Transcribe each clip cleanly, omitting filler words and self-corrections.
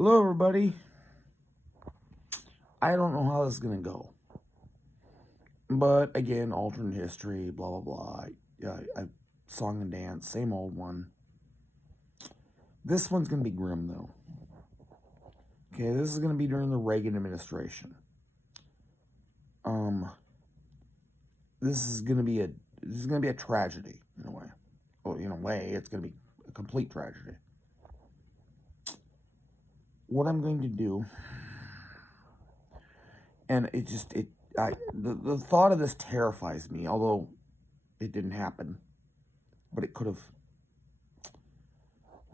Hello, everybody. I don't know how this is going to go. But again, alternate history, blah, blah, blah. Song and dance, same old one. This one's going to be grim, though. Okay, this is going to be during the Reagan administration. This is going to be a tragedy in a way. Well, in a way, it's going to be a complete tragedy. What I'm going to do, and the thought of this terrifies me, although it didn't happen, but it could have.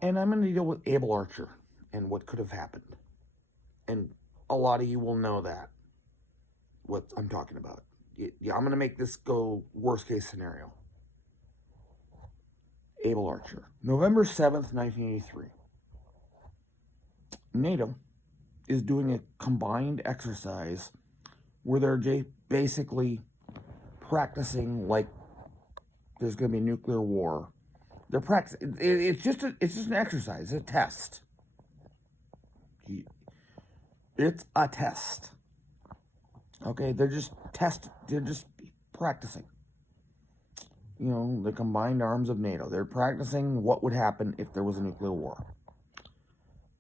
And I'm going to deal with Abel Archer and what could have happened. And a lot of you will know that, what I'm talking about. I'm going to make this go worst case scenario. Abel Archer. November 7th, 1983. NATO is doing a combined exercise where they're basically practicing like there's going to be nuclear war. They're practicing. It's just an exercise, a test. It's a test. Okay, they're just practicing. You know, the combined arms of NATO. They're practicing what would happen if there was a nuclear war.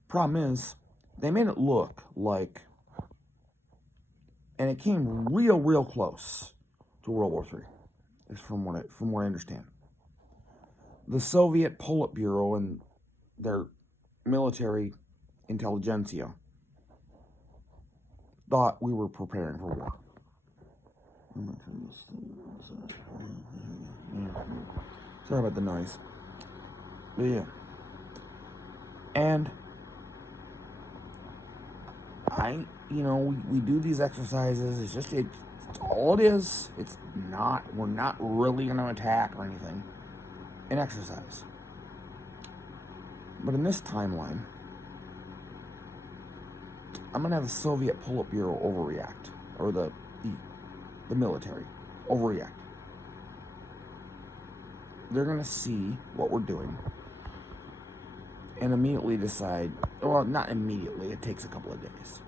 Problem is, they made it look like, and it came real close to World War III, is from what I understand. The Soviet Politburo and their military intelligentsia thought we were preparing for war. Sorry about the noise. But yeah. And we do these exercises. It's all it is. We're not really going to attack or anything. An exercise. But in this timeline, I'm going to have the Soviet Politburo overreact. Or the military overreact. They're going to see what we're doing and immediately decide, well, not immediately, it takes a couple of days.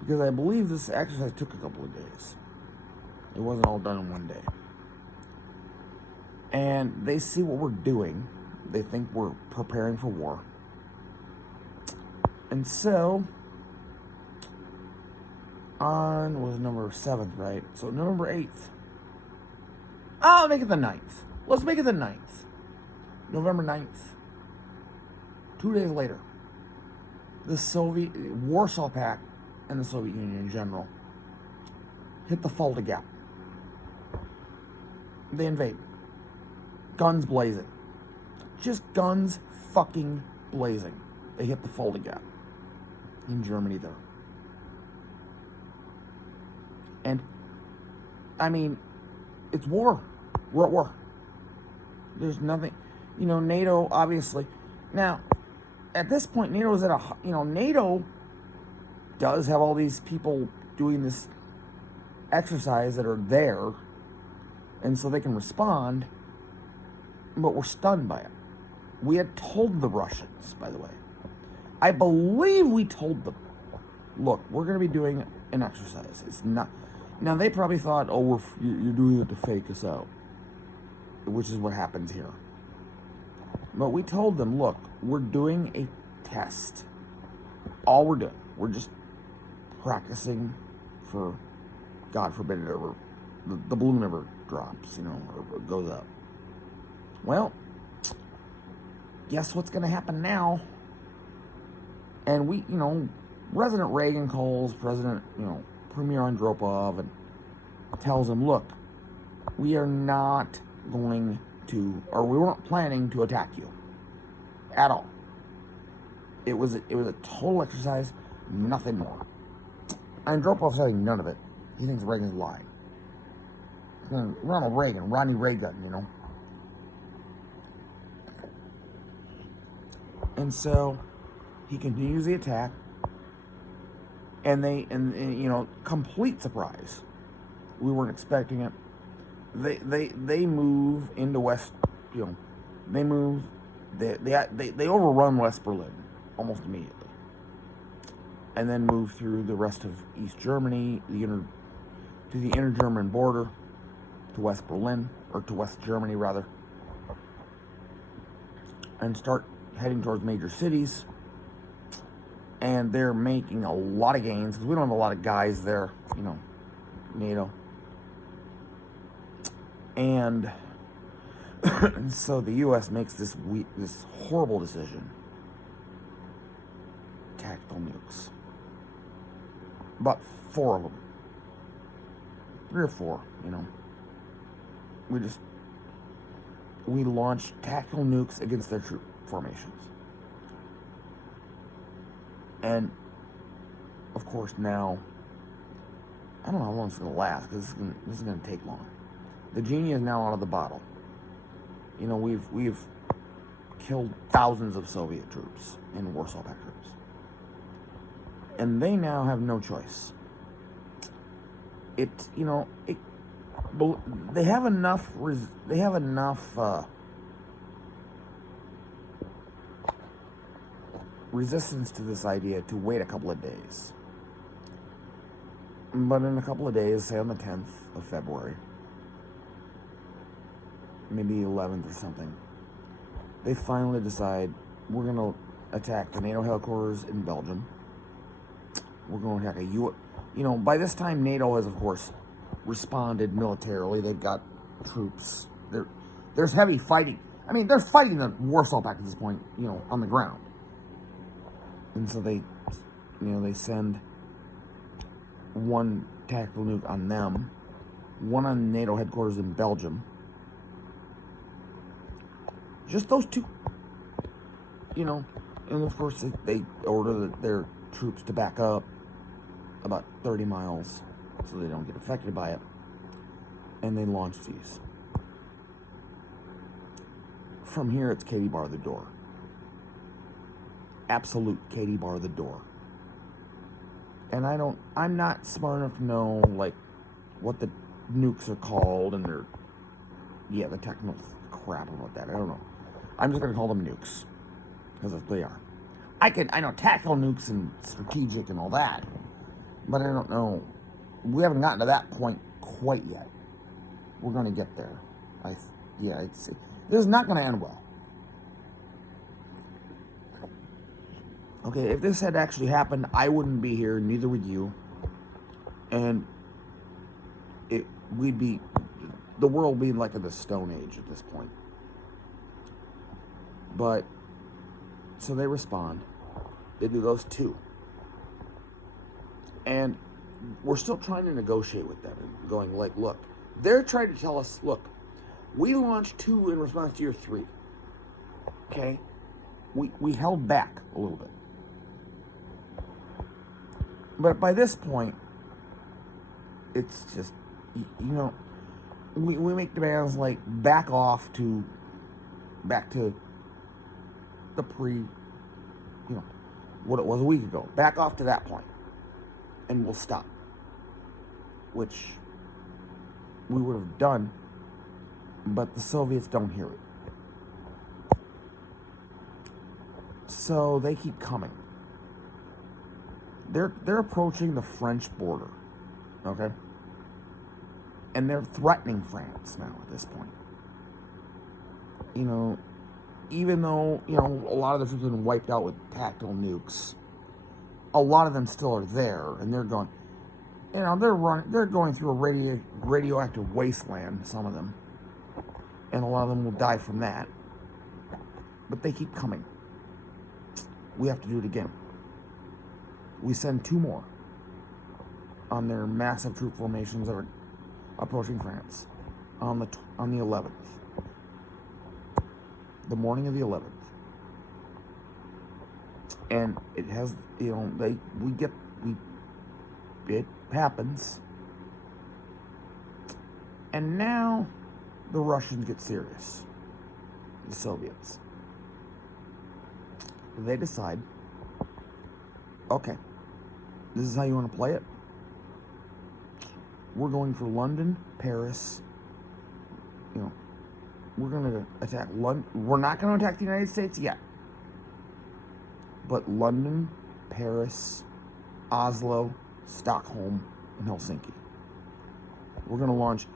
Because I believe this exercise took a couple of days. It wasn't all done in one day. And they see what we're doing. They think we're preparing for war. And so, was November 7th, right? So November 8th. I'll make it the 9th. Let's make it the 9th. November 9th. 2 days later, the Warsaw Pact and the Soviet Union in general hit the Fulda Gap. They invade. Guns blazing. Just guns fucking blazing. They hit the Fulda Gap in Germany there. And, I mean, it's war. We're at war. There's nothing, NATO, obviously. Now, at this point, NATO does have all these people doing this exercise that are there, and so they can respond, but we're stunned by it. We had told the Russians, by the way. I believe we told them, look, we're going to be doing an exercise. It's not. Now, they probably thought, oh, you're doing it to fake us out, which is what happens here. But we told them, look, we're doing a test. All we're doing, we're just practicing for, God forbid it ever, the balloon ever drops, or goes up. Well, guess what's going to happen now? And we, President Reagan calls Premier Andropov and tells him, look, we are not going to, or we weren't planning to attack you at all. It was a total exercise, nothing more. Andropov's saying none of it. He thinks Reagan's lying. Ronald Reagan, Ronnie Reagan, And so he continues the attack, and complete surprise. We weren't expecting it. They move into West, they move They overrun West Berlin almost immediately, and then move through the rest of East Germany, to the inner German border, to West Berlin, or to West Germany rather, and start heading towards major cities. And they're making a lot of gains because we don't have a lot of guys there, NATO. And so the U.S. makes this horrible decision: tactical nukes. About 4 of them, 3 or 4. We launched tactical nukes against their troop formations. And, of course, now, I don't know how long it's going to last, because this is going to take long. The genie is now out of the bottle. We've killed thousands of Soviet troops and Warsaw Pact troops. And they now have no choice. They have enough resistance to this idea to wait a couple of days. But in a couple of days, say on the 10th of February, maybe 11th or something, they finally decide we're going to attack the NATO headquarters in Belgium. We're going to attack by this time NATO has, of course, responded militarily. They've got troops. There's heavy fighting. I mean, they're fighting the Warsaw Pact at this point, on the ground. And so they send one tactical nuke on them, one on NATO headquarters in Belgium. Just those 2. And of course they order their troops to back up about 30 miles so they don't get affected by it. And they launch these. From here, it's Katie bar the door. Absolute Katie bar the door. And I'm not smart enough to know, what the nukes are called, and the technical crap about that. I don't know. I'm just going to call them nukes, because that's what they are. I know tactical nukes and strategic and all that, but I don't know. We haven't gotten to that point quite yet. We're going to get there. This is not going to end well. Okay, if this had actually happened, I wouldn't be here, neither would you. And the world would be like in the Stone Age at this point. But, so they respond. They do those 2. And we're still trying to negotiate with them and going look, they're trying to tell us, look, we launched 2 in response to your 3. Okay? We held back a little bit. But by this point, it's just, we make demands like back to the what it was a week ago. Back off to that point, and we'll stop. Which we would have done, but the Soviets don't hear it. So they keep coming. They're approaching the French border, okay? And they're threatening France now at this point. Even though, a lot of the troops have been wiped out with tactical nukes, a lot of them still are there, and they're going, they're going through a radioactive wasteland, some of them, and a lot of them will die from that. But they keep coming. We have to do it again. We send 2 more on their massive troop formations that are approaching France on the 11th, the morning of the 11th, and it has it happens, and now the Russians get serious. The Soviets. They decide, okay, this is how you want to play it. We're going for London, Paris, we're going to attack London. We're not going to attack the United States yet. But London, Paris, Oslo, Stockholm, and Helsinki. We're going to launch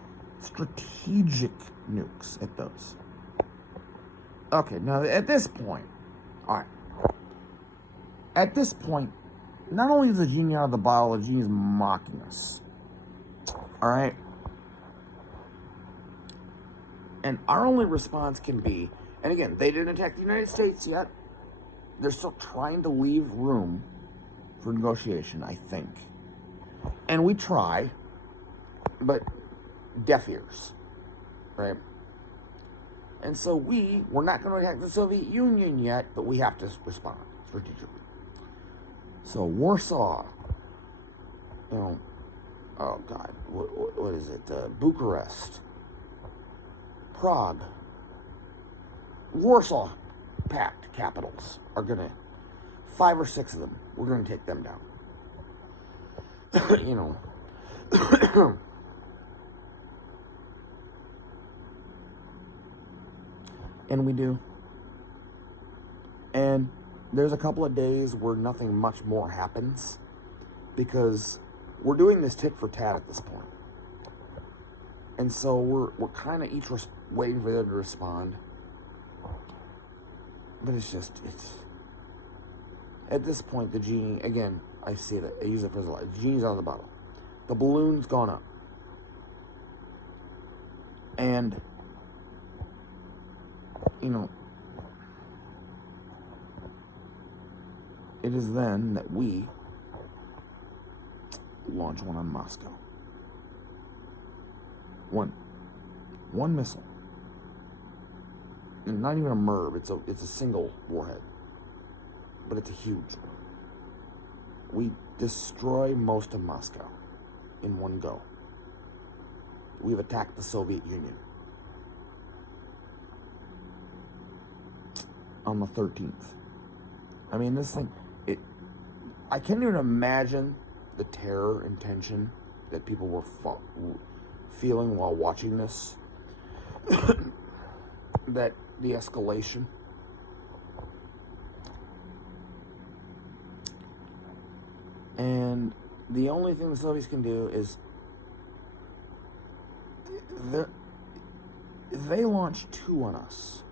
strategic nukes at those. Okay, now at this point, alright. At this point, not only is the genie out of the bottle, the genie is mocking us. Alright? And our only response can be, and again, they didn't attack the United States yet. They're still trying to leave room for negotiation, I think. And we try, but deaf ears, right? And so we're not going to attack the Soviet Union yet, but we have to respond strategically. So Warsaw, oh God, what is it? Bucharest, Prague, Warsaw Pact capitals are going to, 5 or 6 of them, we're going to take them down. And we do. And there's a couple of days where nothing much more happens because we're doing this tit for tat at this point. And so we're kind of each waiting for them to respond. But it's at this point, the genie, again, I say that, I use it for the light. The genie's out of the bottle. The balloon's gone up. And, it is then that we launch one on Moscow. One missile. And not even a MIRV, it's a single warhead. But it's a huge one. We destroy most of Moscow in one go. We've attacked the Soviet Union. On the 13th. I mean, this thing, I can't even imagine the terror and tension that people were feeling while watching this. That the escalation. And the only thing the Soviets can do is they launched 2 on us.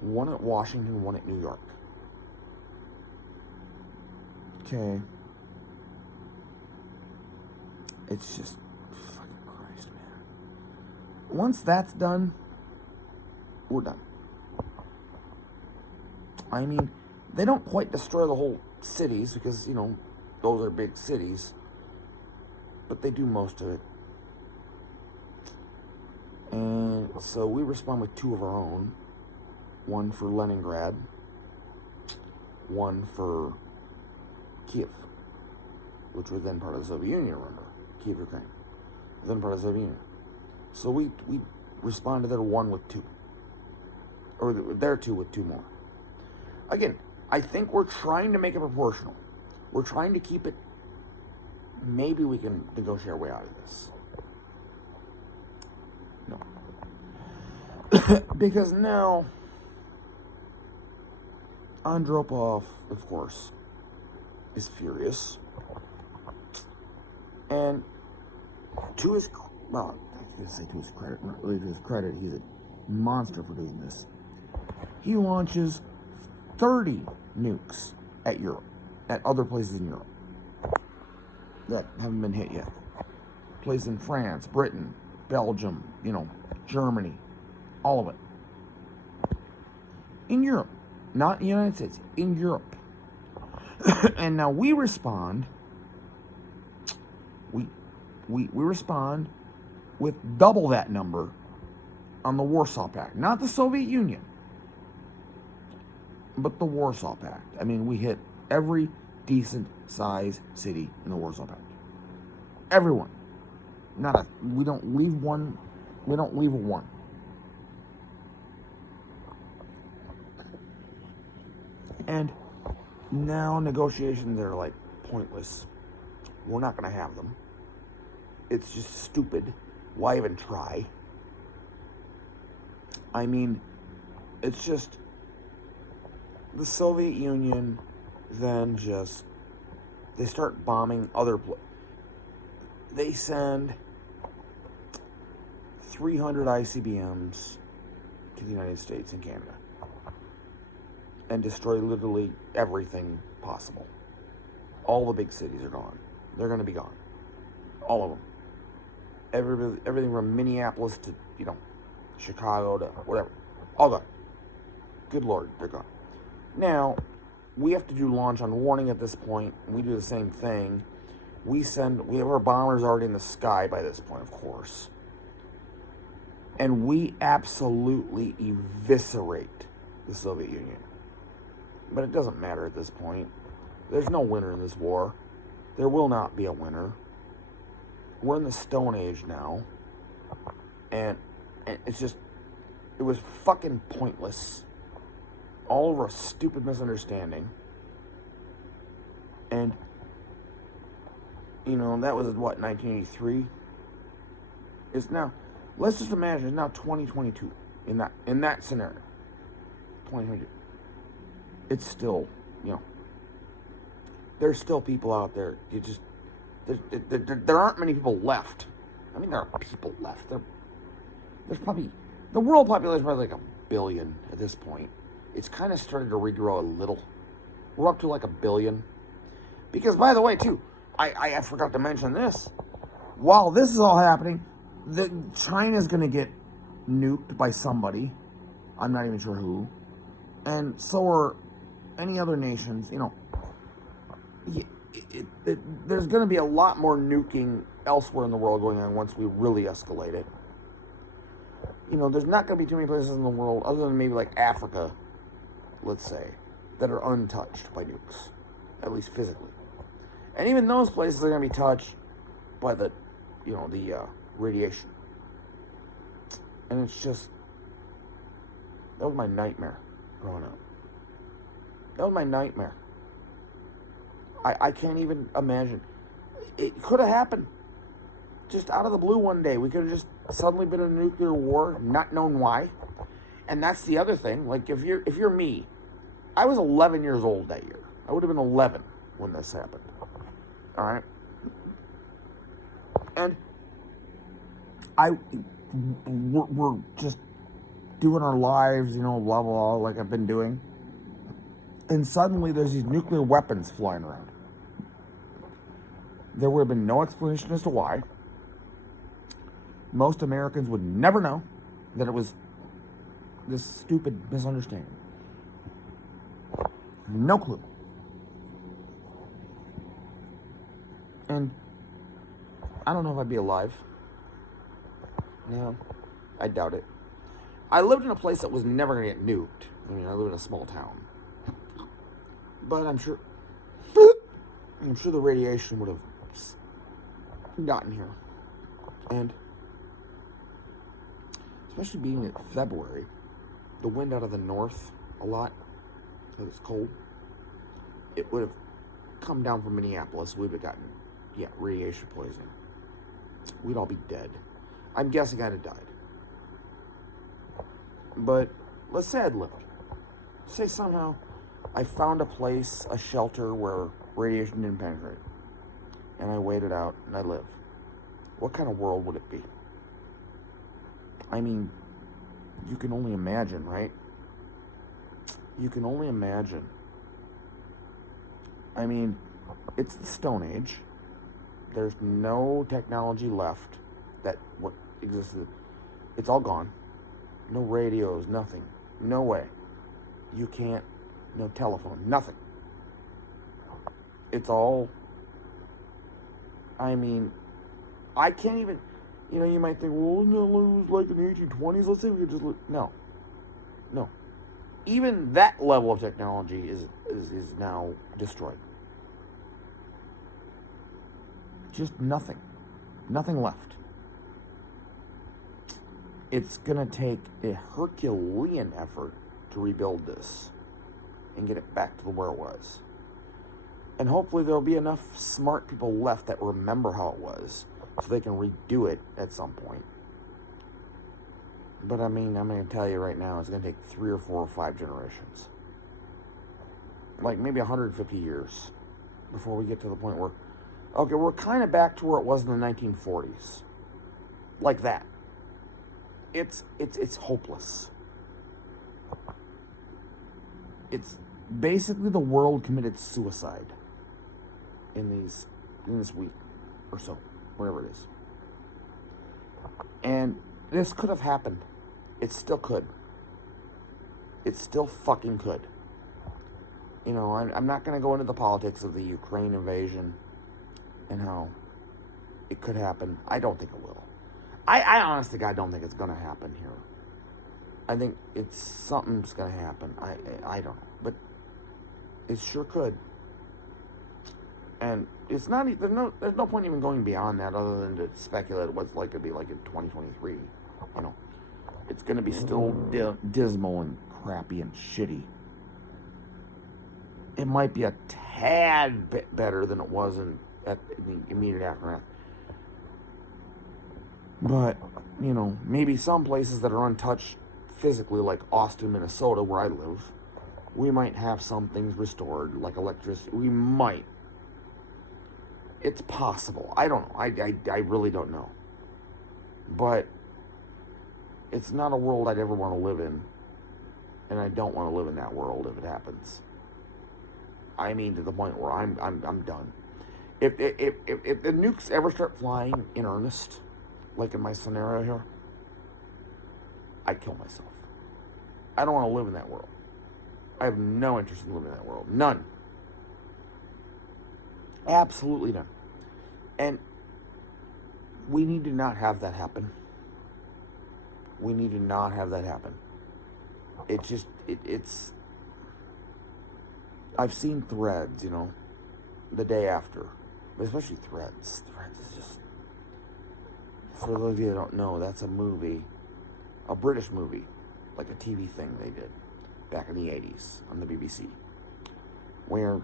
One at Washington, one at New York. Okay. It's just, fucking Christ, man. Once that's done, we're done. I mean, they don't quite destroy the whole cities because, those are big cities. But they do most of it. And so we respond with 2 of our own. One for Leningrad. One for Kiev. Which was then part of the Soviet Union, remember? Kiev, Ukraine. Then part of the Soviet Union. So we respond to their 1 with 2. Or their 2 with 2 more. Again, I think we're trying to make it proportional. We're trying to keep it. Maybe we can negotiate our way out of this. No. Because now, Andropov, of course, is furious. And to his, well, I was going to say to his credit, not really to his credit, he's a monster for doing this. He launches 30 nukes at Europe, at other places in Europe that haven't been hit yet. Places in France, Britain, Belgium, Germany, all of it. In Europe, not in the United States, in Europe. And now we respond, we respond with double that number on the Warsaw Pact. Not the Soviet Union, but the Warsaw Pact. I mean, we hit every decent size city in the Warsaw Pact. Everyone. We don't leave one. We don't leave a one. And now negotiations are like pointless. We're not going to have them. It's just stupid. Why even try? I mean, it's just the Soviet Union then just, they start bombing other places. They send 300 ICBMs to the United States and Canada and destroy literally everything possible. All the big cities are gone. They're going to be gone. All of them. Everything from Minneapolis to, Chicago to whatever. All gone. Good Lord, they're gone. Now, we have to do launch on warning at this point. We do the same thing. We have our bombers already in the sky by this point, of course. And we absolutely eviscerate the Soviet Union. But it doesn't matter at this point. There's no winner in this war. There will not be a winner. We're in the Stone Age now. And it's just, it was fucking pointless. All over a stupid misunderstanding. And, that was, 1983? It's now, let's just imagine, it's now 2022 in that scenario. 2022. It's still, there's still people out there. There aren't many people left. I mean, there are people left. There's probably, the world population is probably like 1 billion at this point. It's kind of started to regrow a little. We're up to like 1 billion. Because, by the way, too, I forgot to mention this. While this is all happening, China's going to get nuked by somebody. I'm not even sure who. And so are any other nations. There's going to be a lot more nuking elsewhere in the world going on once we really escalate it. There's not going to be too many places in the world, other than maybe like Africa, let's say, that are untouched by nukes, at least physically. And even those places are going to be touched by the radiation. And it's just, that was my nightmare growing up. That was my nightmare. I can't even imagine. It could have happened. Just out of the blue one day. We could have just suddenly been in a nuclear war, not known why. And that's the other thing. Like, if you're me, I was 11 years old that year. I would have been 11 when this happened. All right? And we're just doing our lives, blah, blah, blah, like I've been doing. And suddenly there's these nuclear weapons flying around. There would have been no explanation as to why. Most Americans would never know that it was this stupid misunderstanding. No clue. And I don't know if I'd be alive. No, I doubt it. I lived in a place that was never going to get nuked. I mean, I live in a small town. But I'm sure the radiation would have gotten here. And especially being in February, the wind out of the north a lot, because it's cold, it would have come down from Minneapolis. We would have gotten, radiation poisoning. We'd all be dead. I'm guessing I'd have died. But let's say I'd lived. Say somehow I found a place, a shelter where radiation didn't penetrate. And I waited out and I lived. What kind of world would it be? I mean, you can only imagine, right? You can only imagine. I mean, it's the Stone Age. There's no technology left that what existed. It's all gone. No radios, nothing. No way. You can't, no telephone, nothing. It's all, I mean, I can't even, you might think, well, no, it was like in the 1820s. Let's say we could just, no. Even that level of technology is now destroyed. Just nothing. Nothing left. It's going to take a Herculean effort to rebuild this and get it back to where it was. And hopefully there'll be enough smart people left that remember how it was so they can redo it at some point. But I mean, I'm going to tell you right now, it's going to take 3 or 4 or 5 generations. Like maybe 150 years before we get to the point where, okay, we're kind of back to where it was in the 1940s. Like that. It's hopeless. It's basically the world committed suicide in this week or so, whatever it is. And this could have happened. It still could. It still fucking could. You know, I'm not going to go into the politics of the Ukraine invasion and how it could happen. I don't think it will. I honestly, God, don't think it's going to happen here. I think something's going to happen. I don't know. But it sure could. And it's not, there's no point even going beyond that other than to speculate what's like to be like in 2023. You know, it's going to be still dismal and crappy and shitty. It might be a tad bit better than it was in the immediate aftermath. But, you know, maybe some places that are untouched physically, like Austin, Minnesota, where I live, we might have some things restored, like electricity. We might. It's possible. I don't know. I really don't know. But it's not a world I'd ever want to live in. And I don't want to live in that world if it happens. I mean, to the point where I'm done. If the nukes ever start flying in earnest, like in my scenario here, I'd kill myself. I don't want to live in that world. I have no interest in living in that world. None. Absolutely none. And we need to not have that happen. We need to not have that happen. It's I've seen Threads, you know, the day after. Especially Threads. Threads is just, for those of you that don't know, that's a movie, a British movie, like a TV thing they did back in the 80s on the BBC, where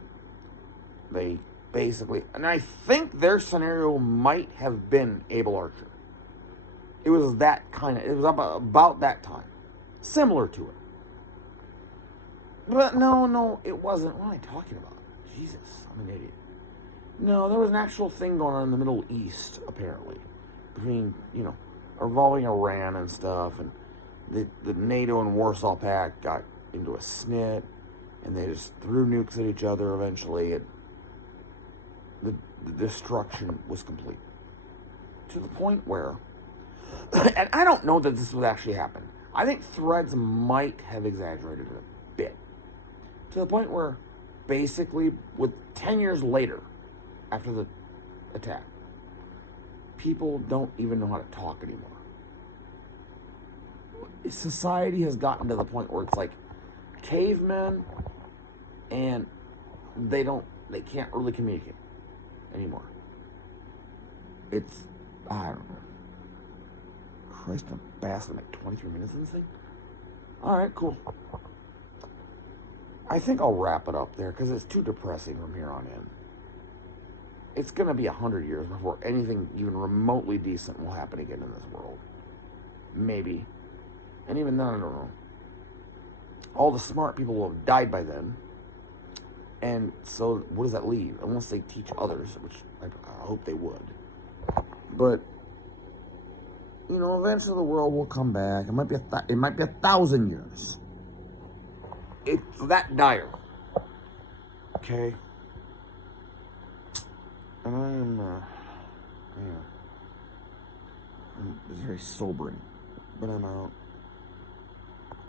they basically, and I think their scenario might have been Abel Archer. It was that kind of, it was about that time. Similar to it. But no, it wasn't. What am I talking about? Jesus, I'm an idiot. No, there was an actual thing going on in the Middle East, apparently. Between, you know, involving Iran and stuff. And the NATO and Warsaw Pact got into a snit. And they just threw nukes at each other eventually. And the destruction was complete. To the point where, and I don't know that this would actually happen. I think Threads might have exaggerated it a bit. To the point where, basically, with 10 years later, after the attack, people don't even know how to talk anymore. Society has gotten to the point where it's like cavemen, and they can't really communicate anymore. It's, I don't know. Christ, I'm basking like 23 minutes in this thing? Alright, cool. I think I'll wrap it up there because it's too depressing from here on in. It's going to be 100 years before anything even remotely decent will happen again in this world. Maybe. And even then, I don't know. All the smart people will have died by then. And so, what does that leave? Unless they teach others, which I hope they would. But, you know, eventually the world will come back. It might be 1,000 years. It's that dire. Okay? And it's very sobering. But I'm out.